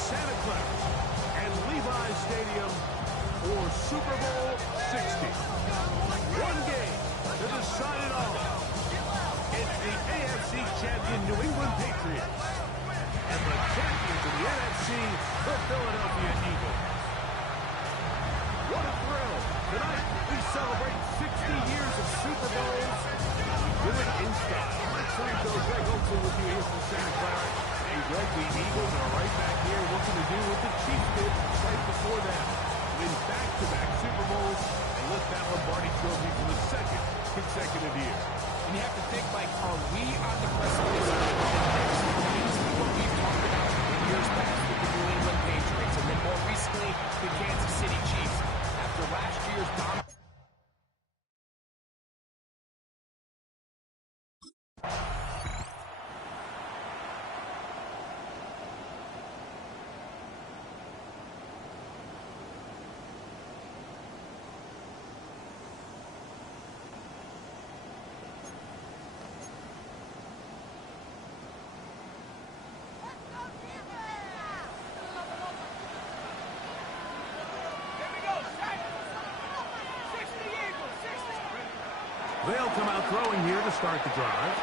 Santa Clara and Levi's Stadium for Super Bowl 60. One game to decide it all. It's the AFC champion New England Patriots and the champions of the NFC, the Philadelphia Eagles. What a thrill. Tonight, we celebrate 60 years of Super Bowls. We do it in style. Let's go. Greg Olson with you here from Santa Clara. Hey, Greg, the Eagles are right back here looking to do what the Chiefs did right before them. Win back-to-back Super Bowls and lift that Lombardi Trophy for the second consecutive year. And you have to think, Mike, are we on the precipice of the next what we've talked about in years past with the New England Patriots and then more recently the Kansas City Chiefs after last year's dominance? They'll come out throwing here to start the drive.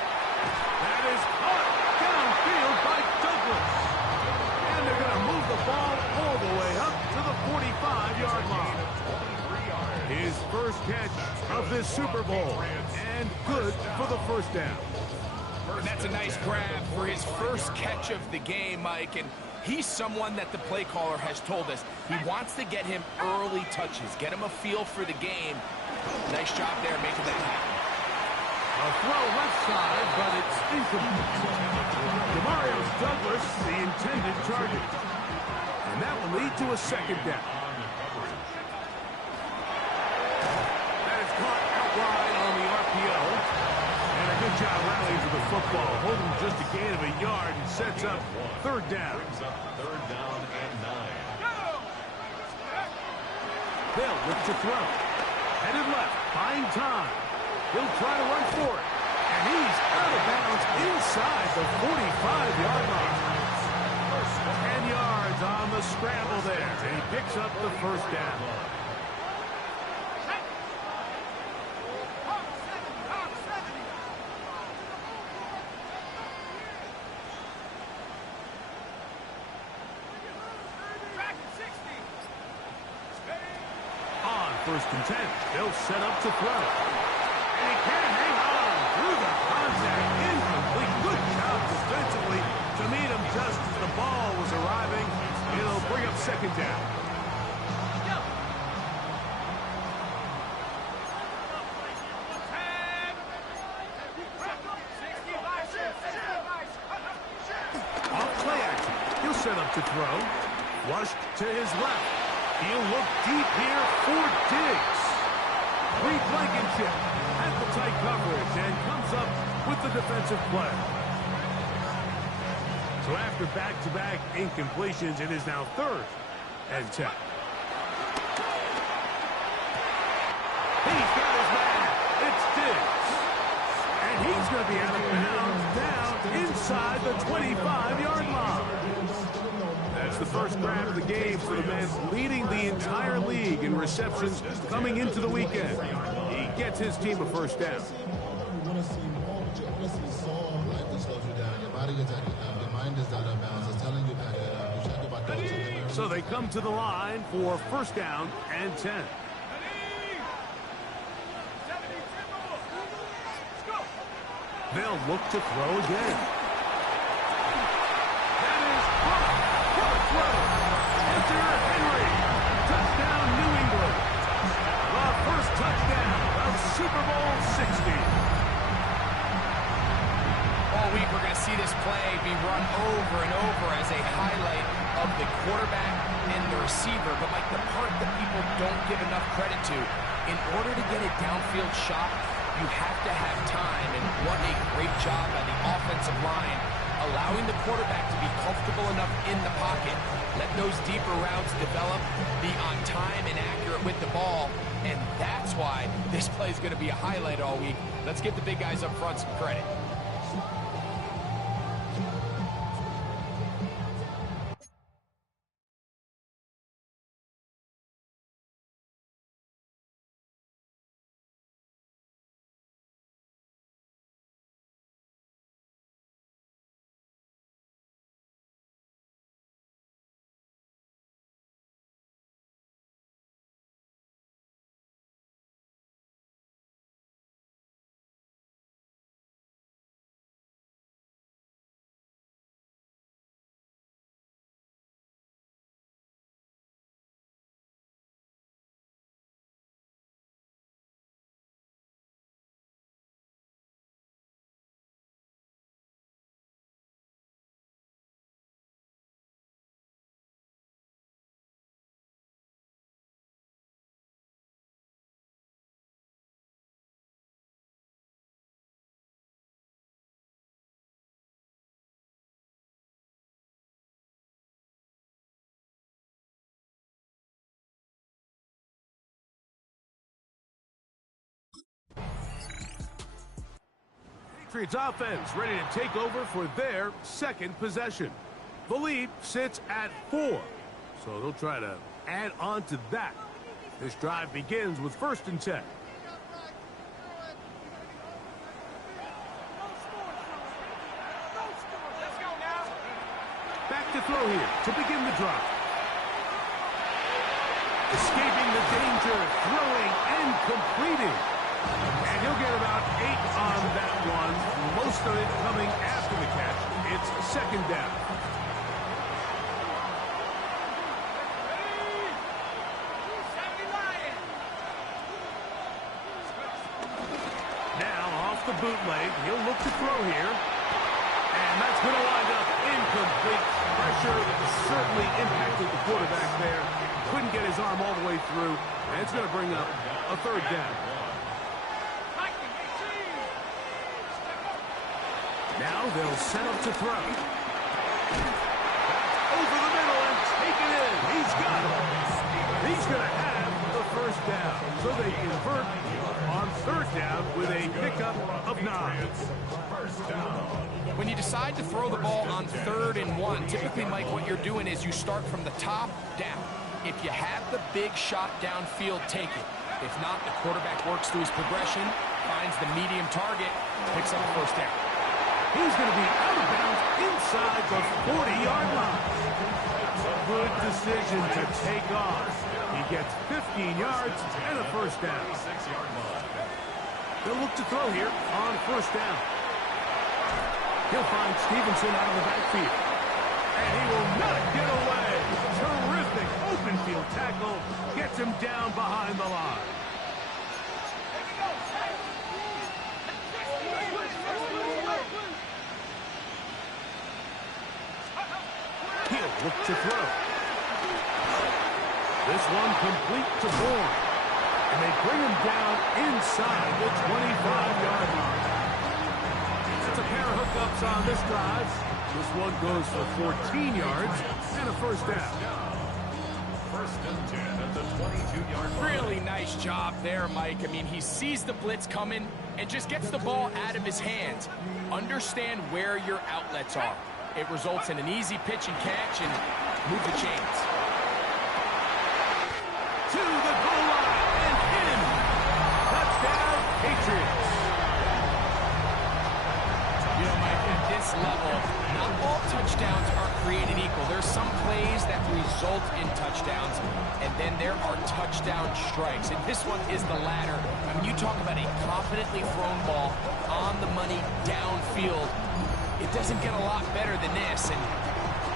That is caught downfield by Douglas. And they're going to move the ball all the way up to the 45-yard line. His first catch of this Super Bowl. And good for the first down. That's a nice grab for his first catch of the game, Mike. And he's someone that the play caller has told us he wants to get him early touches, get him a feel for the game. Nice job there making that happen. A throw left side, but it's incomplete. Demario Douglas, the intended target. And that will lead to a second down. That is caught out wide on the RPO. And a good job rallying to the football. Holding just a gain of a yard and sets up third down. Third down and 9. They'll look to throw. Headed left, buying time. He'll try to run for it. And he's out of bounds inside the 45-yard line. 10 yards on the scramble there. And he picks up the first down. First and 10. They'll set up to throw. And he can't hang on through the contact. Incomplete. Good job defensively to meet him just as the ball was arriving. It'll bring up second down. Off play action. He'll set up to throw. Flushed to his left. He'll look deep here for Diggs. Reed Blankenship has the tight coverage and comes up with the defensive play. So after back-to-back incompletions, it is now third and 10. He's got his man. It's Diggs. And he's going to be out of bounds down inside the 25-yard line. That's the first grab of the game for the man leading the entire league in receptions coming into the weekend. He gets his team a first down. So they come to the line for first down and 10. They'll look to throw again. Enter Henry. Touchdown, New England. The first touchdown of Super Bowl 60. All week we're going to see this play be run over and over as a highlight of the quarterback and the receiver. But, Mike, the part that people don't give enough credit to, in order to get a downfield shot, you have to have time. And what a great job by the offensive line, allowing the quarterback to be comfortable enough in the pocket, let those deeper routes develop, be on time and accurate with the ball, and that's why this play is going to be a highlight all week. Let's give the big guys up front some credit. Patriots offense ready to take over for their second possession. The lead sits at 4, so they'll try to add on to that. This drive begins with 1st and 10. Back to throw here to begin the drive. Escaping the danger, throwing and completing. And he'll get about 8 on that one. Most of it coming after the catch. It's 2nd down. Now off the bootleg, he'll look to throw here. And that's going to wind up incomplete. Pressure certainly impacted the quarterback there. Couldn't get his arm all the way through. And it's going to bring up a 3rd down. Now they'll set up to throw. Over the middle and take it in. He's got it. He's going to have the 1st down. So they convert on 3rd down with a pickup of 9. When you decide to throw the ball on 3rd and 1, typically, Mike, what you're doing is you start from the top down. If you have the big shot downfield, take it. If not, the quarterback works through his progression, finds the medium target, picks up the 1st down. He's going to be out of bounds inside the 40-yard line. Good decision to take off. He gets 15 yards and a 1st down. They'll look to throw here on 1st down. He'll find Stevenson out of the backfield. And he will not get away. Terrific open field tackle. Gets him down behind the line. He'll look to throw. This one complete to Bourne. And they bring him down inside the 25-yard line. That's a pair of hookups on this drive. This one goes for 14 yards and a 1st down. 1st and 10 at the 22-yard line. Really nice job there, Mike. I mean, he sees the blitz coming and just gets the ball out of his hands. Understand where your outlets are. It results in an easy pitch and catch and move the chains. To the goal line and in. Touchdown, Patriots. You know, Mike, at this level, not all touchdowns are created equal. There's some plays that result in touchdowns, and then there are touchdown strikes. And this one is the latter. I mean, you talk about a confidently thrown ball on the money downfield. It doesn't get a lot better than this, and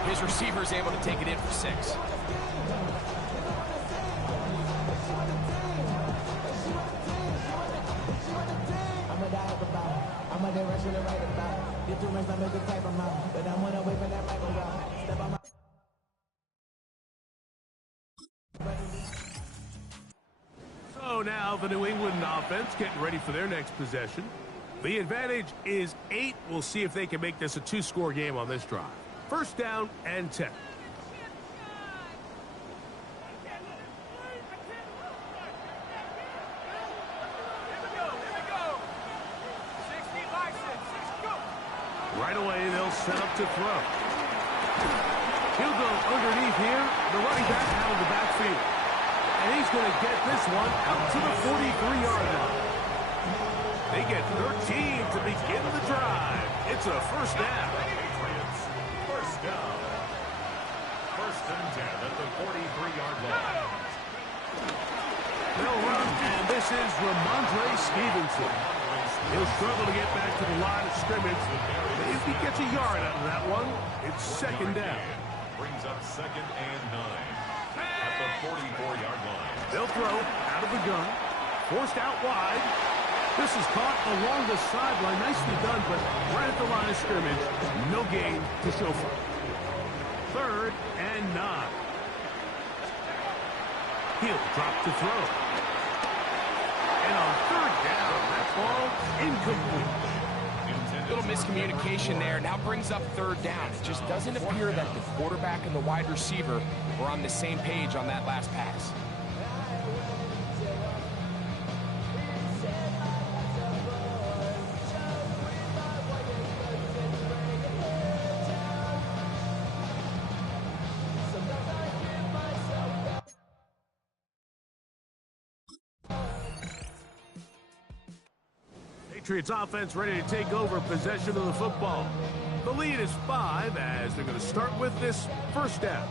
his receiver is able to take it in for 6. So now the New England offense getting ready for their next possession. The advantage is 8. We'll see if they can make this a 2-score game on this drive. 1st down and 10. Right away, they'll set up to throw. He'll go underneath here. The running back out of the backfield. And he's going to get this one out to the 43-yard line. They get 13 to begin the drive. It's a 1st down. 1st down. 1st and 10 at the 43-yard line. They'll run, and this is Ramondre Stevenson. He'll struggle to get back to the line of scrimmage. But if he gets a yard out of that one, it's 2nd down. Brings up 2nd and 9 at the 44-yard line. They'll throw out of the gun. Forced out wide. This is caught along the sideline. Nicely done, but right at the line of scrimmage. No gain to show for. 3rd and 9. He'll drop to throw. And on 3rd down, that ball incomplete. Little miscommunication there. Now brings up 3rd down. It just doesn't appear that the quarterback and the wide receiver were on the same page on that last pass. Patriots offense ready to take over possession of the football. The lead is 5 as they're going to start with this first down.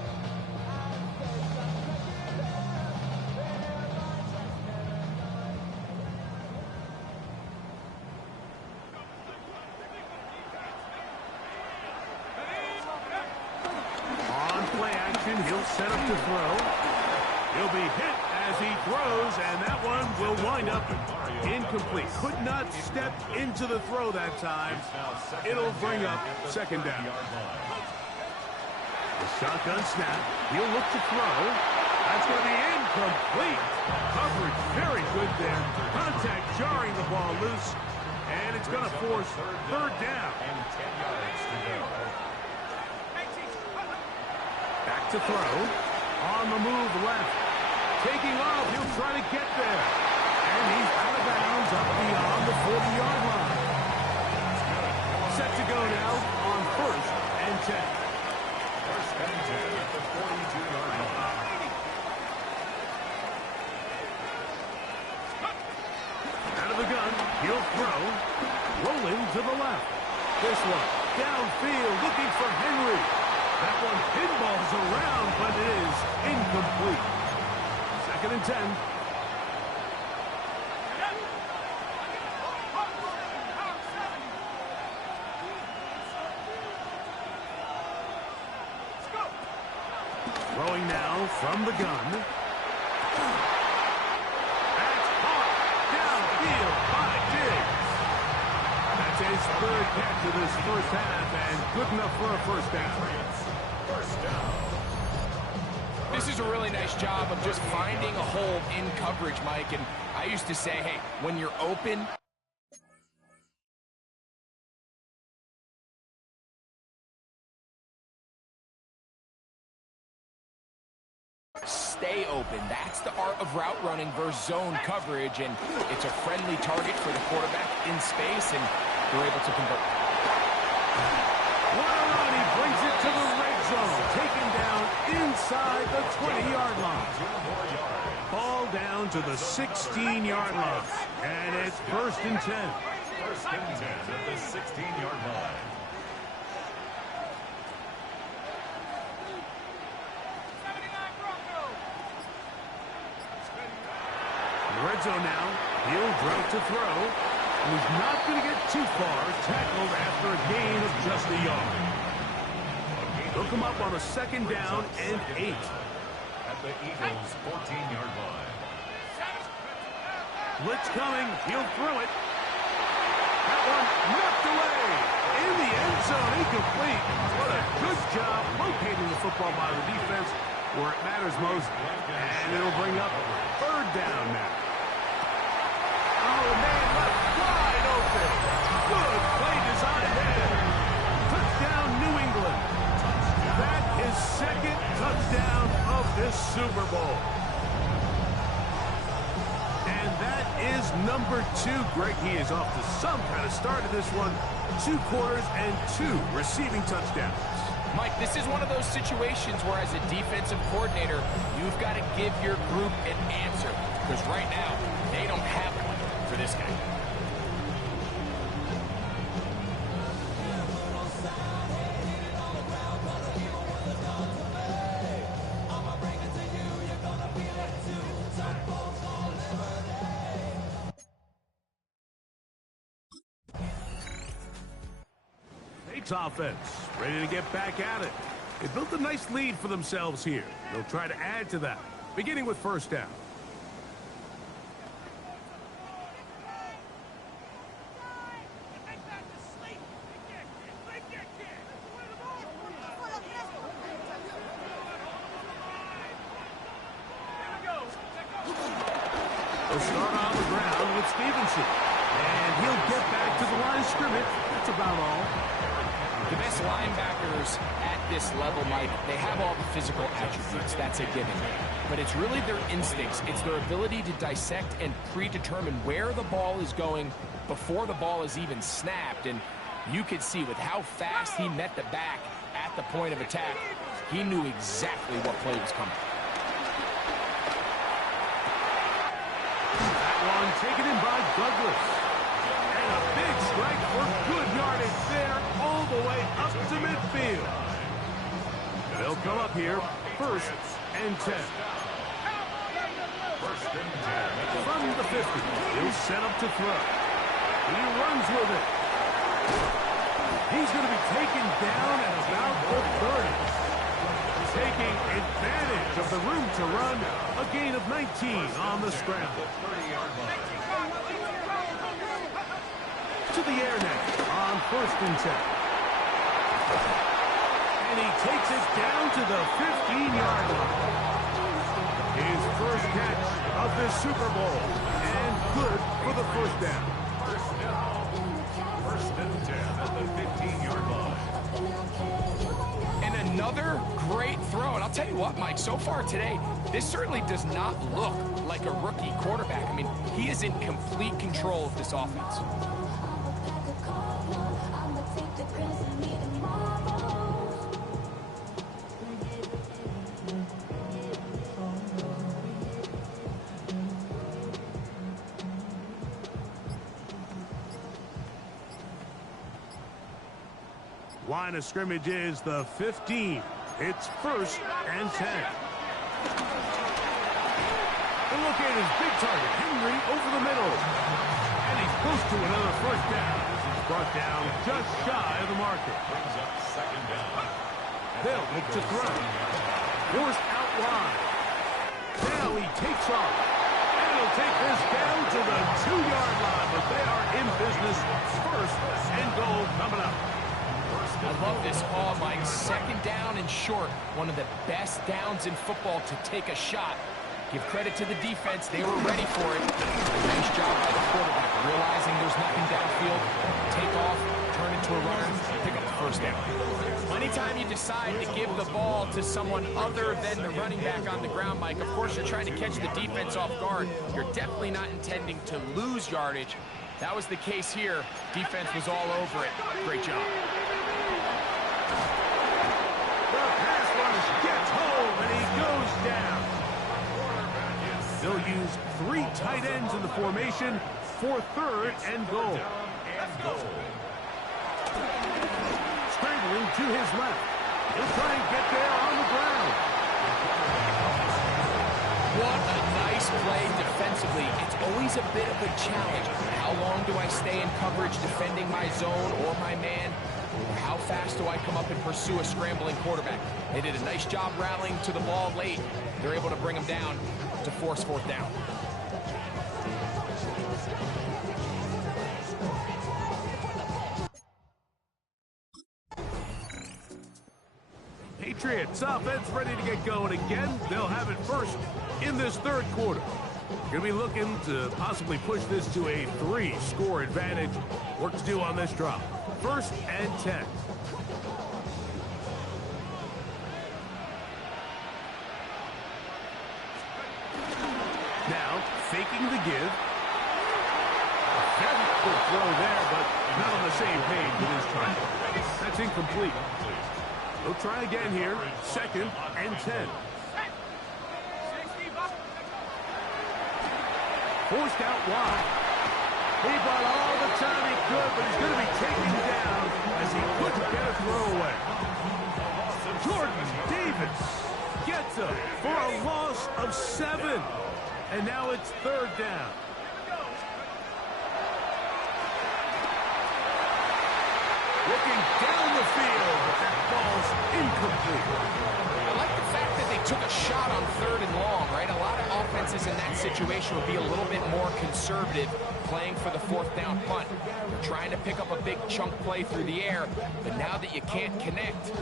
On play action, he'll set up to throw. He'll be hit as he throws, and that one will wind up incomplete. Could not step into the throw that time. It'll bring up second down. The shotgun snap. He'll look to throw. That's going to be incomplete. Coverage very good there. Contact jarring the ball loose, and it's going to force third down. Back to throw. On the move left. Taking off. He'll try to get there. And he's out of bounds up beyond the 40-yard line. Set to go now on 1st and 10. 1st and 10 at the 42-yard line. Out of the gun, he'll throw. Rolling to the left. This one downfield looking for Henry. That one pinballs around, but it is incomplete. 2nd and 10. Throwing now from the gun. That's caught downfield by Diggs. That's his 3rd catch of this first half, and good enough for a first down. This is a really nice job of just finding a hole in coverage, Mike. And I used to say, hey, when you're open, stay open. That's the art of route running versus zone coverage, and it's a friendly target for the quarterback in space, and they're able to convert. What a run! He brings it to the red zone, taken down inside the 20-yard line. Ball down to the 16-yard line, and it's 1st and 10. 1st and 10 at the 16-yard line. Red zone now. He'll drop to throw. He's not going to get too far. Tackled after a gain of just a yard. They'll come up on a 2nd down and 8. At the Eagles' 14-yard line. Blitz coming. He'll throw it. That one knocked away. In the end zone, incomplete. What a good job locating the football by the defense where it matters most. And it'll bring up 3rd down now. Oh, man, left wide open. Good play design there. Touchdown, New England. That is 2nd touchdown of this Super Bowl. And that is number 2. Greg, he is off to some kind of start in this one. 2 quarters and 2 receiving touchdowns. Mike, this is one of those situations where as a defensive coordinator, you've got to give your group an answer. Because right now, they don't have one for this guy. Offense ready to get back at it. They built a nice lead for themselves here. They'll try to add to that, beginning with 1st down. They'll start on the ground with Stevenson, and he'll get back to the line of scrimmage. That's about all. The best linebackers at this level, Mike, they have all the physical attributes. That's a given. But it's really their instincts. It's their ability to dissect and predetermine where the ball is going before the ball is even snapped. And you could see with how fast he met the back at the point of attack, he knew exactly what play was coming. That one taken in by Douglas. And And a big strike for good yardage there, all the way up to midfield. They'll come up here, 1st and 10. From the 50, he'll set up to throw. He runs with it. He's going to be taken down at about the 30. Taking advantage of the room to run, a gain of 19 on the scramble. To the air now on 1st and 10. And he takes it down to the 15-yard line. His first catch of the Super Bowl, and good for the 1st down. 1st and 10 at the 15-yard line. And another great throw. And I'll tell you what, Mike, so far today, this certainly does not look like a rookie quarterback. I mean, he is in complete control of this offense. Line of scrimmage is the 15. It's 1st and 10. The look at his big target, Henry, over the middle. And he's close to another 1st down. He's brought down just shy of the marker. Brings up 2nd down. They'll look to throw. Forced out wide. Now he takes off. And he'll take this down to the 2-yard line. But they are in business. 1st and goal coming up. I love this call, Mike. 2nd down and short. One of the best downs in football to take a shot. Give credit to the defense. They were ready for it. Nice job by the quarterback. Realizing there's nothing downfield. Take off, turn into a runner, pick up the 1st down. Anytime you decide to give the ball to someone other than the running back on the ground, Mike, of course you're trying to catch the defense off guard. You're definitely not intending to lose yardage. That was the case here. Defense was all over it. Great job. The pass rush gets home, and he goes down. They'll use 3 tight ends in the formation for 3rd and goal. Scrambling to his left. He'll try and get there on the ground. What a nice play defensively. It's always a bit of a challenge. How long do I stay in coverage defending my zone or my man? How fast do I come up and pursue a scrambling quarterback? They did a nice job rallying to the ball late. They're able to bring him down to force 4th down. Patriots offense ready to get going again. They'll have it 1st in this 3rd quarter. Going to be looking to possibly push this to a 3-score advantage. Work to do on this drop. 1st and 10. Now, faking the give. Very good throw there, but not on the same page with his target. That's incomplete. They'll try again here. 2nd and 10. Forced out wide. He brought all the time he could, but he's going to be taken down as he couldn't get a throw away. Jordan Davis gets him for a loss of 7. And now it's 3rd down. Looking down the field, but that ball's incomplete. I like the fact that they took a shot on 3rd and long, right? A lot of offenses in that situation would be a little bit more conservative playing for the 4th down punt. They're trying to pick up a big chunk play through the air, but now that you can't connect,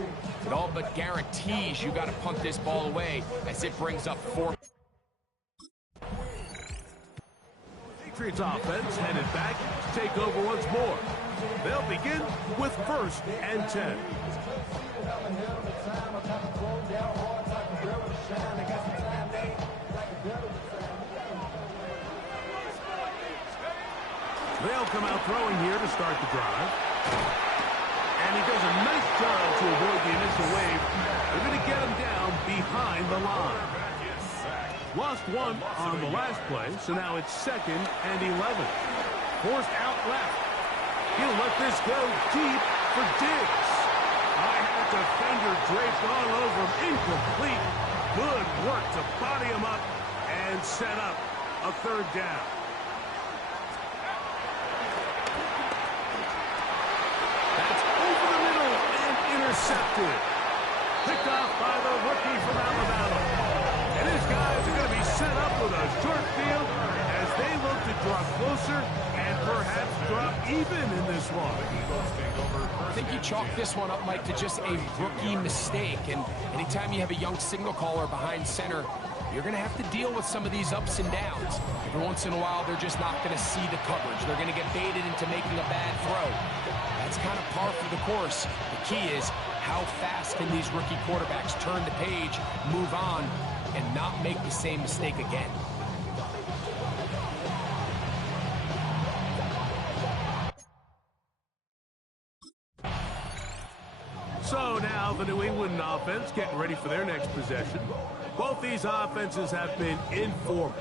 it all but guarantees you got to punt this ball away as it brings up 4. Patriots offense headed back to take over once more. They'll begin with 1st and 10. They'll come out throwing here to start the drive. And he does a nice job to avoid the initial wave. They're going to get him down behind the line. Lost 1 on the last play, so now it's 2nd and 11. Forced out left. He'll let this go deep for Diggs. I had a defender draped all over him. Incomplete. Good work to body him up and set up a third down. That's over the middle and intercepted. Picked off by the rookie from Alabama. And his guys are going to be set up with a short field as they look to draw closer and perhaps drop even in this one. I think you chalk this one up, Mike, to just a rookie mistake. And anytime you have a young signal caller behind center, you're going to have to deal with some of these ups and downs. Every once in a while, they're just not going to see the coverage. They're going to get baited into making a bad throw. That's kind of par for the course. The key is how fast can these rookie quarterbacks turn the page, move on, and not make the same mistake again. So now the New England offense getting ready for their next possession. Both these offenses have been informal.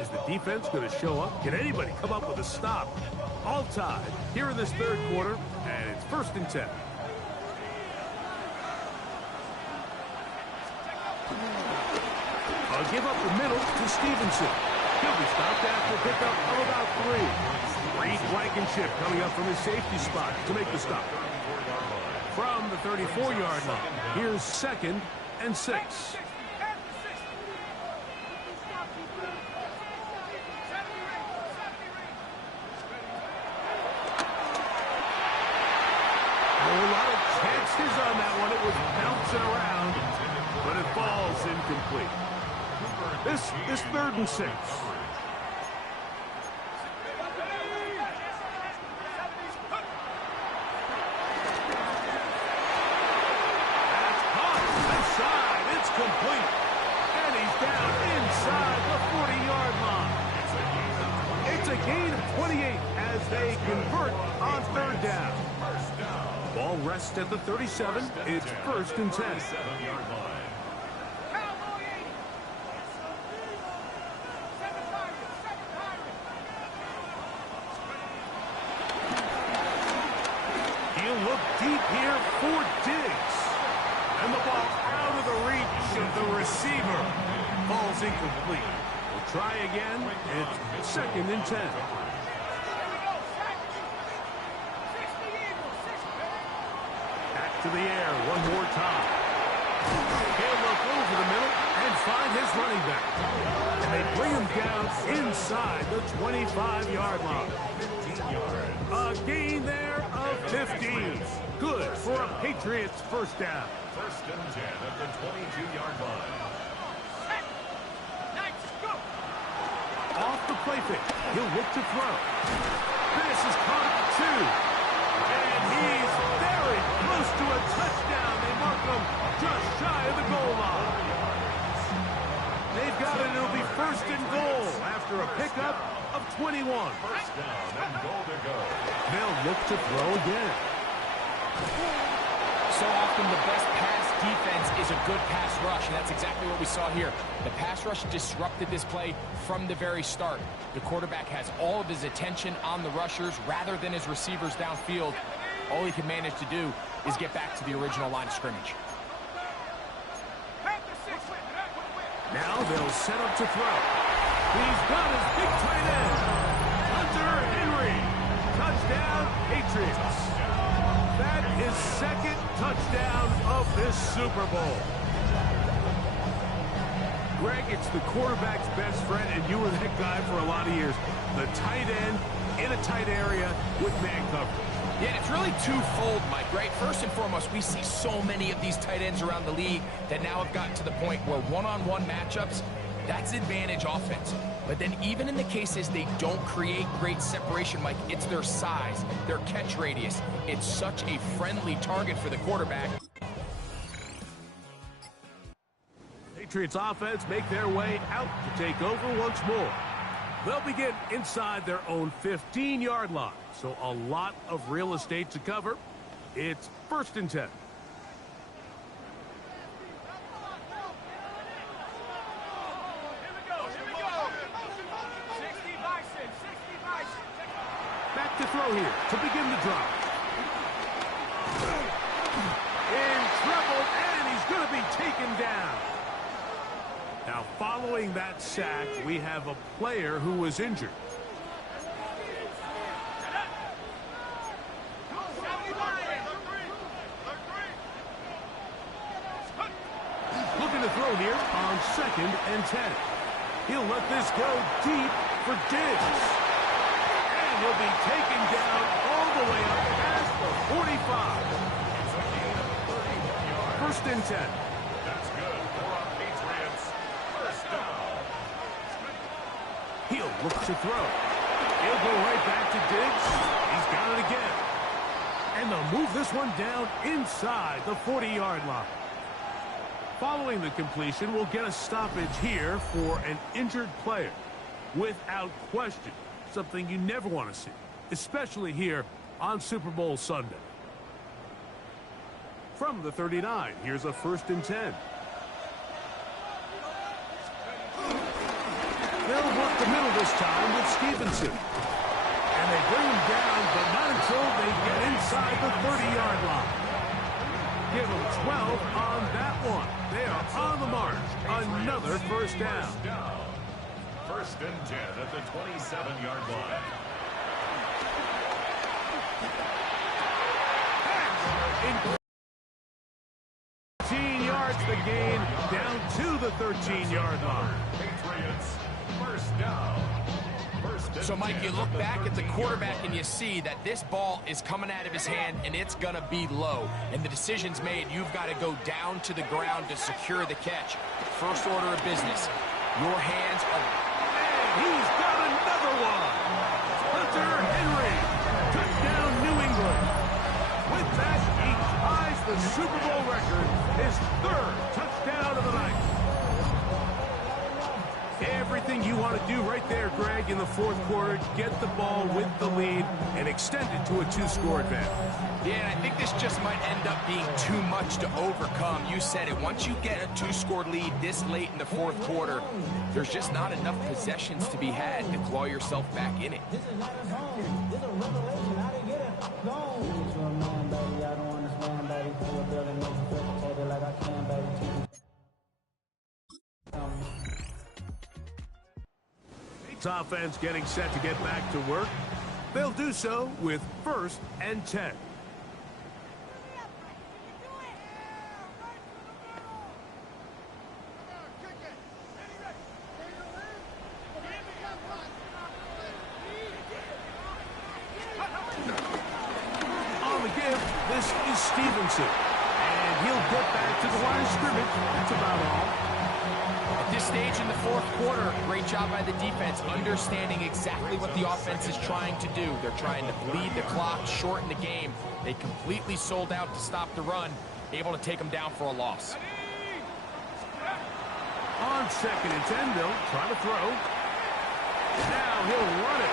Is the defense going to show up? Can anybody come up with a stop? All tied here in this third quarter, and it's 1st and 10. A give up the middle to Stevenson. He'll be stopped after a pickup of about 3. Reed Blankenship coming up from his safety spot to make the stop. From the 34-yard line, here's 2nd and 6. A lot of chances on that one. It was bouncing around, but it falls incomplete. This 3rd and 6. Complete. And he's down inside the 40-yard line. It's a gain of 28 as they convert on 3rd down. Ball rests at the 37. It's 1st and 10. He'll look deep here for Diggs. And the ball out of the reach of the receiver. Ball's incomplete. We'll try again. It's 2nd and 10. Back to the air one more time. He'll look over the middle and find his running back. And they bring him down inside the 25-yard line. A gain there of 15. Good for a Patriots 1st down. 1st and 10 at the 22-yard line. Off the play fake. He'll look to throw. This is caught at the 2. And he's very close to a touchdown. They mark him just shy of the goal line. They've got it. It'll be 1st and goal after a pickup of 21. 1st down and goal to go. They'll look to throw again. So often the best pass defense is a good pass rush, and that's exactly what we saw here. The pass rush disrupted this play from the very start. The quarterback has all of his attention on the rushers rather than his receivers downfield. All he can manage to do is get back to the original line of scrimmage. Now they'll set up to throw. He's got his big tight end, Hunter Henry. Touchdown, Patriots. That is 2nd touchdown of this Super Bowl. Greg, it's the quarterback's best friend, and you were that guy for a lot of years. The tight end in a tight area with man coverage. Yeah, it's really twofold, Mike, right? First and foremost, we see so many of these tight ends around the league that now have gotten to the point where one-on-one matchups, that's advantage offense. But then even in the cases they don't create great separation, Mike, it's their size, their catch radius. It's such a friendly target for the quarterback. Patriots offense make their way out to take over once more. They'll begin inside their own 15-yard line. So a lot of real estate to cover. It's 1st and 10. Back to throw throw here to begin the drive. In trouble, and he's going to be taken down. Now, following that sack, we have a player who was injured. Looking to throw here on 2nd and 10. He'll let this go deep for Diggs. And he'll be taken down all the way up past the 45. 1st and 10. That's good for our Patriots. First down. He'll look to throw. He'll go right back to Diggs. He's got it again. And they'll move this one down inside the 40-yard line. Following the completion, we'll get a stoppage here for an injured player. Without question, something you never want to see, especially here on Super Bowl Sunday. From the 39, here's a 1st and 10. They'll work the middle this time with Stevenson. And they bring him down, but not until they get inside the 30-yard line. Give them 12 on that one. They are on the march. Another first down. 1st and 10 at the 27-yard line. In 13 yards, the gain down to the 13-yard line. Patriots, first down. So, Mike, you look back at the quarterback and you see that this ball is coming out of his hand and it's going to be low. And the decision's made. You've got to go down to the ground to secure the catch. First order of business. Your hands are... And he's got another one. Hunter Henry. Touchdown, New England. With that, he ties the Super Bowl record. His 3rd touchdown of the night. Everything you want to do right there, Greg, in the 4th quarter, get the ball with the lead and extend it to a 2-score advantage. Yeah, and I think this just might end up being too much to overcome. You said it. Once you get a 2-score lead this late in the 4th quarter, there's just not enough possessions to be had to claw yourself back in it. This is not a song. This is a revelation. I didn't get it. Gone. You a man, baby. I don't understand, baby. Pull a bill and make you feel like I can, baby. Offense getting set to get back to work. They'll do so with 1st and 10. On the give, this is Stevenson. And he'll get back to the line of scrimmage. That's about all. At this stage in the 4th quarter, great job by the defense, understanding exactly what the offense is trying to do. They're trying to bleed the clock, shorten the game. They completely sold out to stop the run, able to take them down for a loss. On 2nd and 10, they'll try to throw. Now he'll run it.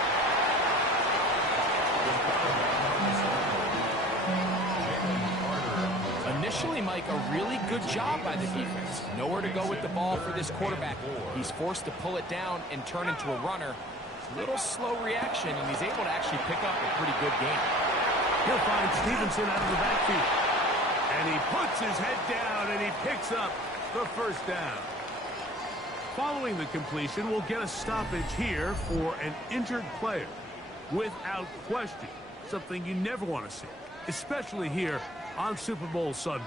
Initially, Mike, a really good job by the defense. Nowhere to go with the ball for this quarterback. He's forced to pull it down and turn into a runner. Little slow reaction, and he's able to actually pick up a pretty good game. He'll find Stevenson out of the backfield. And he puts his head down, and he picks up the first down. Following the completion, we'll get a stoppage here for an injured player. Without question, something you never want to see, especially here on Super Bowl Sunday.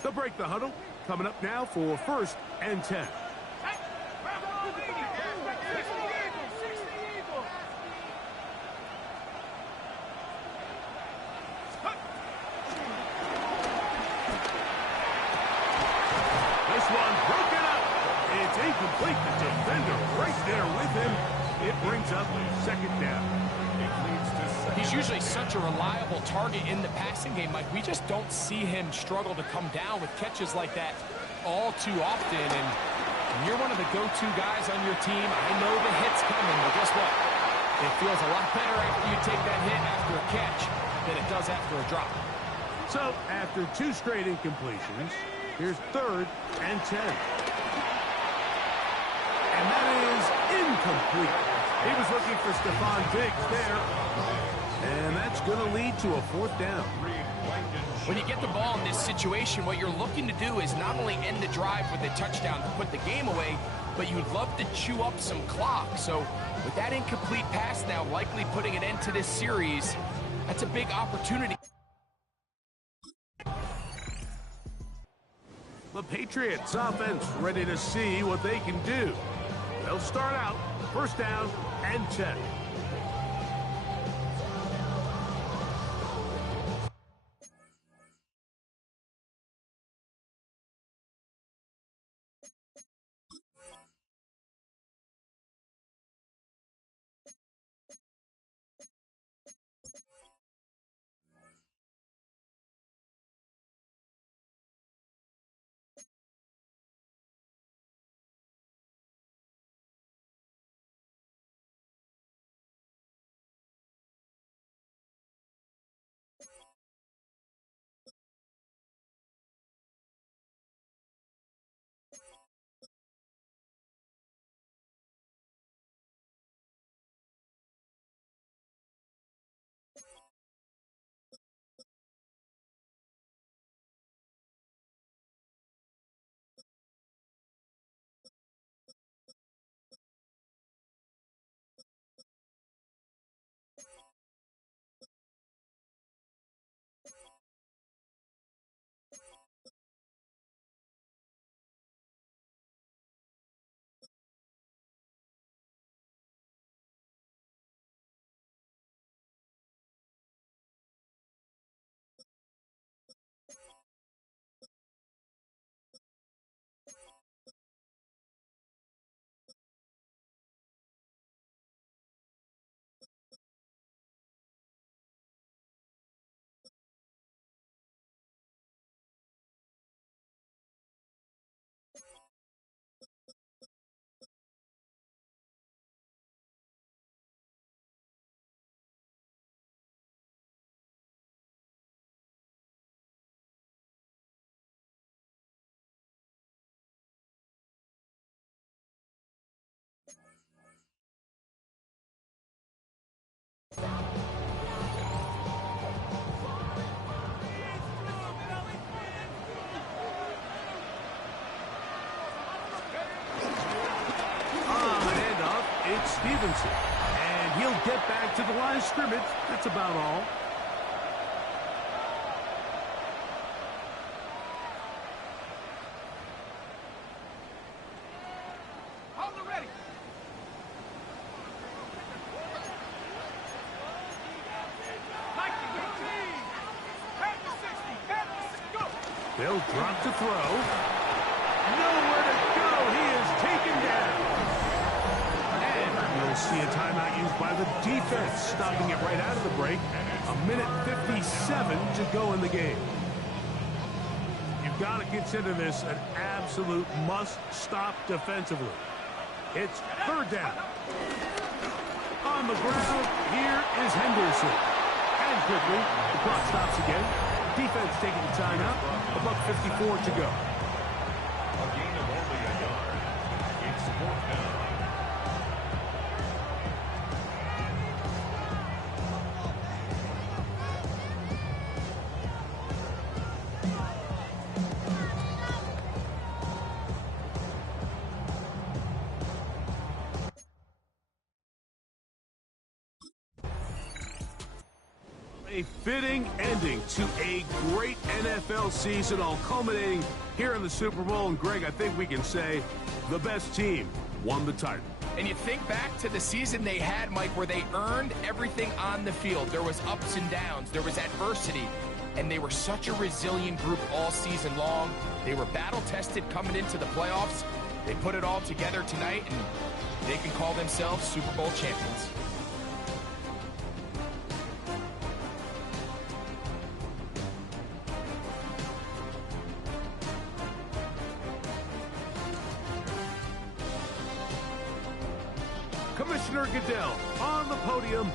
They'll break the huddle. Coming up now for 1st and 10. This one broken up. It's incomplete. The defender right there with him. It brings up 2nd down. He's usually such a reliable target in the passing game, Mike. We just don't see him struggle to come down with catches like that all too often. And you're one of the go-to guys on your team. I know the hit's coming, but guess what? It feels a lot better after you take that hit after a catch than it does after a drop. So, after 2 straight incompletions, here's 3rd and 10. And that is incomplete. He was looking for Stephon Diggs there. And that's going to lead to a 4th down. When you get the ball in this situation, what you're looking to do is not only end the drive with a touchdown to put the game away, but you'd love to chew up some clock. So with that incomplete pass now likely putting an end to this series, that's a big opportunity. The Patriots offense ready to see what they can do. They'll start out 1st down and 10. It's Stevenson, and he'll get back to the line of scrimmage. That's about all. Hold it ready. They'll drop to throw. Nowhere to go. He is taken down. And you'll see a timeout used by the defense, stopping it right out of the break. 1:57 to go in the game. You've got to consider this an absolute must-stop defensively. It's 3rd down. On the ground, here is Henderson. And quickly, the clock stops again. Defense taking the timeout. 1:54 to go. A gain of only a yard. It's 4th down. A fitting ending to a great NFL season, all culminating here in the Super Bowl. And Greg, I think we can say the best team won the title. And you think back to the season they had, Mike, where they earned everything on the field. There was ups and downs. There was adversity. And they were such a resilient group all season long. They were battle-tested coming into the playoffs. They put it all together tonight, and they can call themselves Super Bowl champions. Commissioner Goodell on the podium,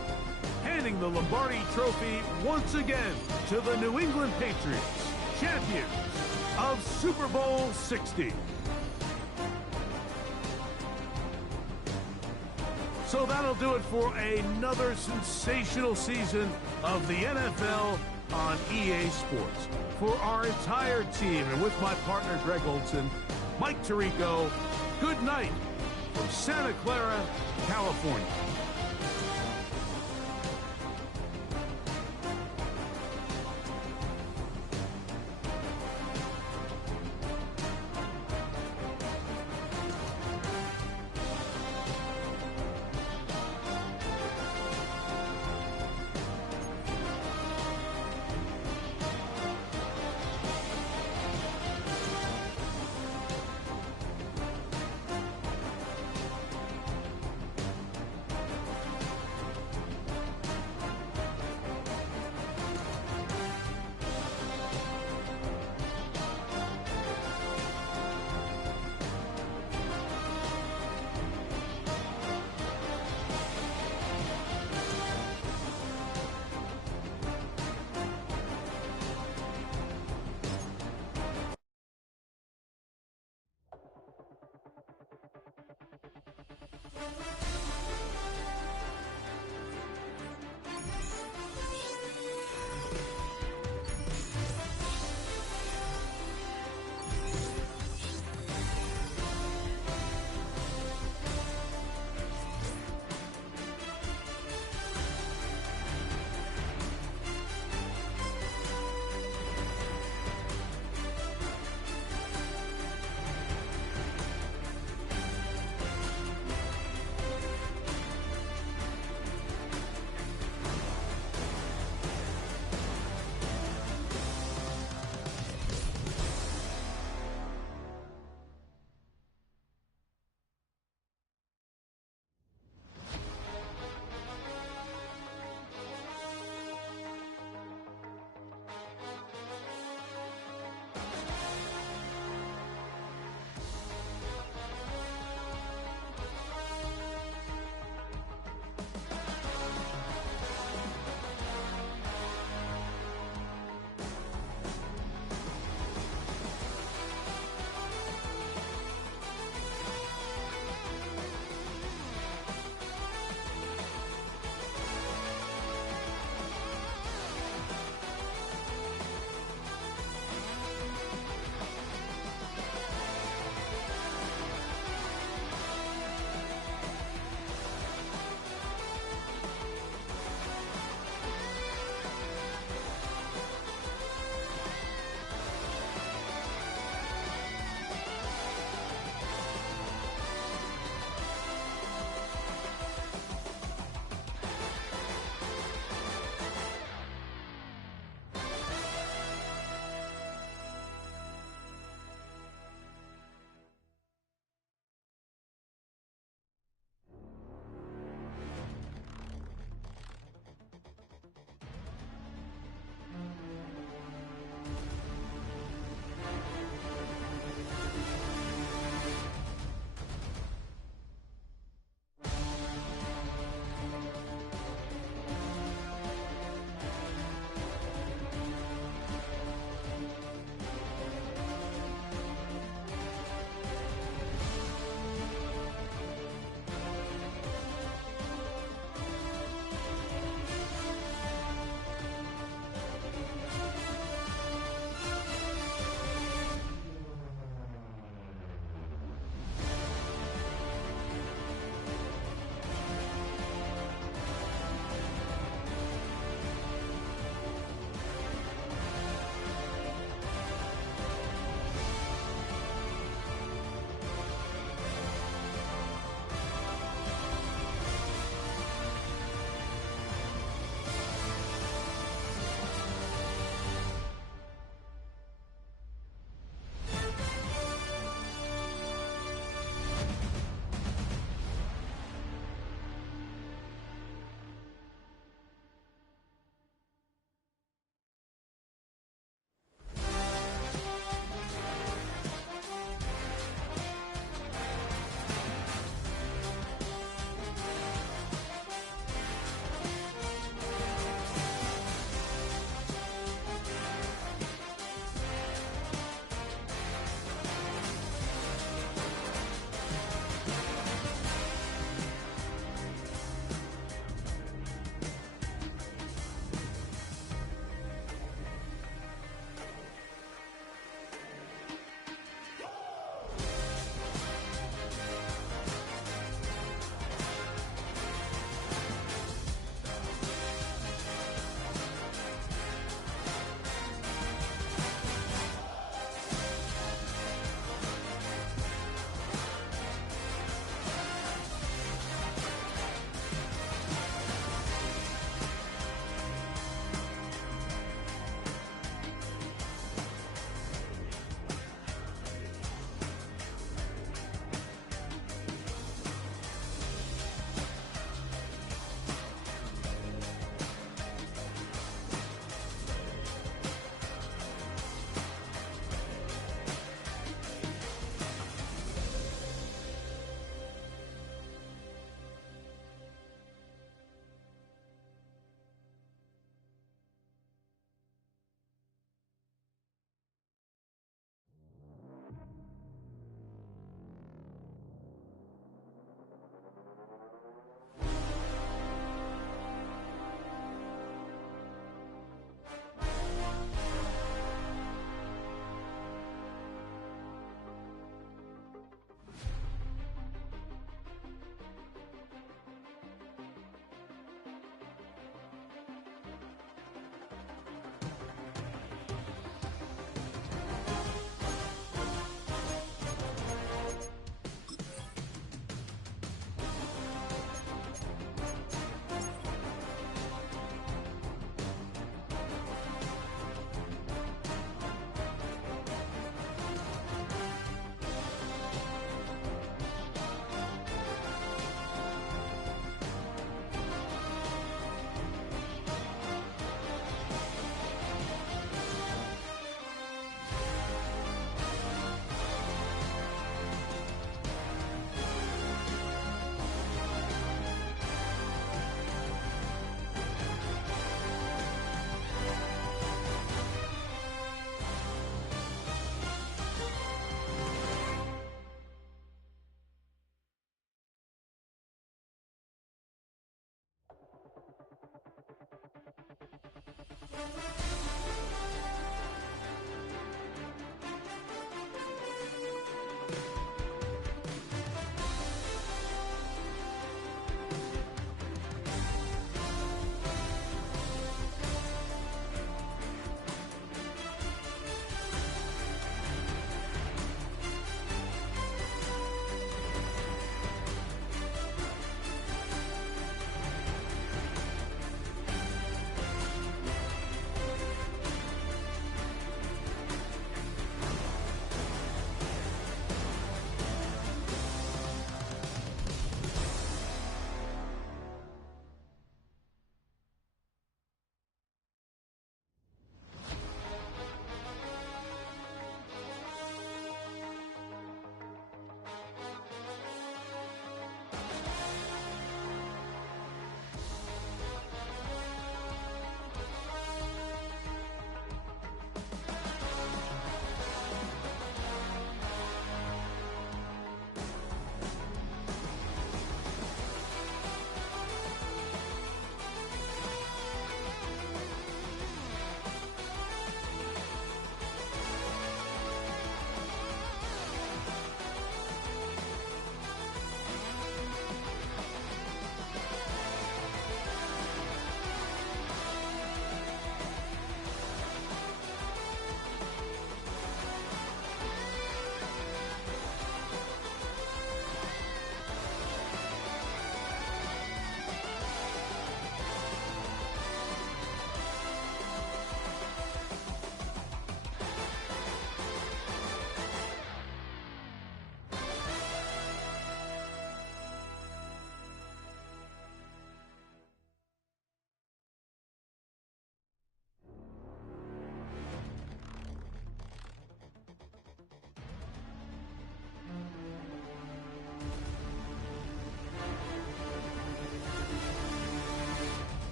handing the Lombardi Trophy once again to the New England Patriots, champions of Super Bowl 60. So that'll do it for another sensational season of the NFL on EA Sports. For our entire team and with my partner Greg Olson, Mike Tirico, good night from Santa Clara, California.